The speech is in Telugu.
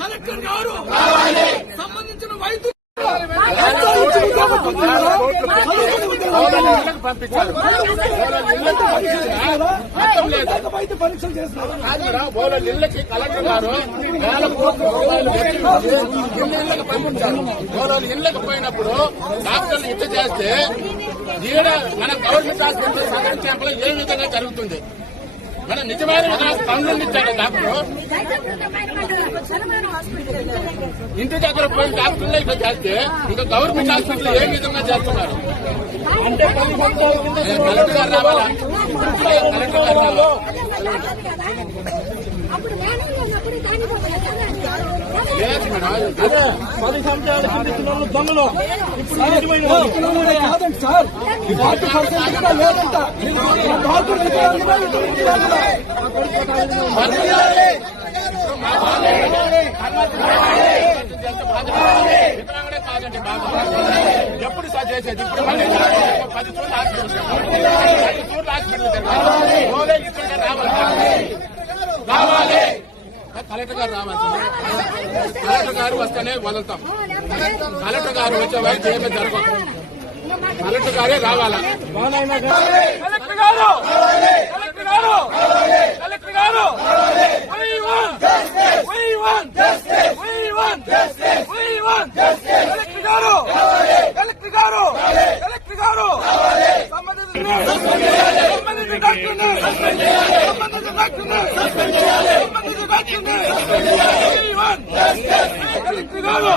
కలెక్టర్ గారు సంబంధించిన వైద్యులు పంపించారు. పరీక్షలు చేస్తున్నారు. ఇళ్ళకి కలెక్టర్ గారు వేల కోట్ల రూపాయలు ఇళ్ళకి పంపించారు. ఇళ్ళకి పోయినప్పుడు డాక్టర్లు ఇట్లా చేస్తే ఈడ మన గవర్నమెంట్ హాస్పిటల్ సదరన్ క్యాంపులో ఏ విధంగా జరుగుతుంది? మన నిజమైన పనులు ఇచ్చాడు డాక్టర్. ఇంటి దగ్గర పోయి డాక్టర్లు ఇట్లా చేస్తే ఇంకా గవర్నమెంట్ హాస్పిటల్ ఏ విధంగా చేస్తున్నారు? అంటే కలెక్టర్ గారు రావాలా? కలెక్టర్ గారు రావాలా? లేదు మేడం, 10 సంవత్సరాల కింద దొంగలు కాదండి సార్. లేదంట కాదండి బాబు, ఎప్పుడు సార్ చేసేది? ఇప్పుడు మళ్ళీ 10 చోట్ల హాస్పిటల్ ఇక్కడ రావాలి. కలెక్టర్ గారు రావాలి. కలెక్టర్ గారు వస్తేనే వదులుతాం. కలెక్టర్ గారు వచ్చే వరకు ఏమీ జరగదు. కలెక్టర్ గారే రావాలా? కలెక్టర్ గారు కలెక్టర్ గారు కలెక్టర్ గారు కలెక్టర్ గారు కలెక్టర్ గారు సంబంధిత డాక్టర్ని కలెక్టర్ గారు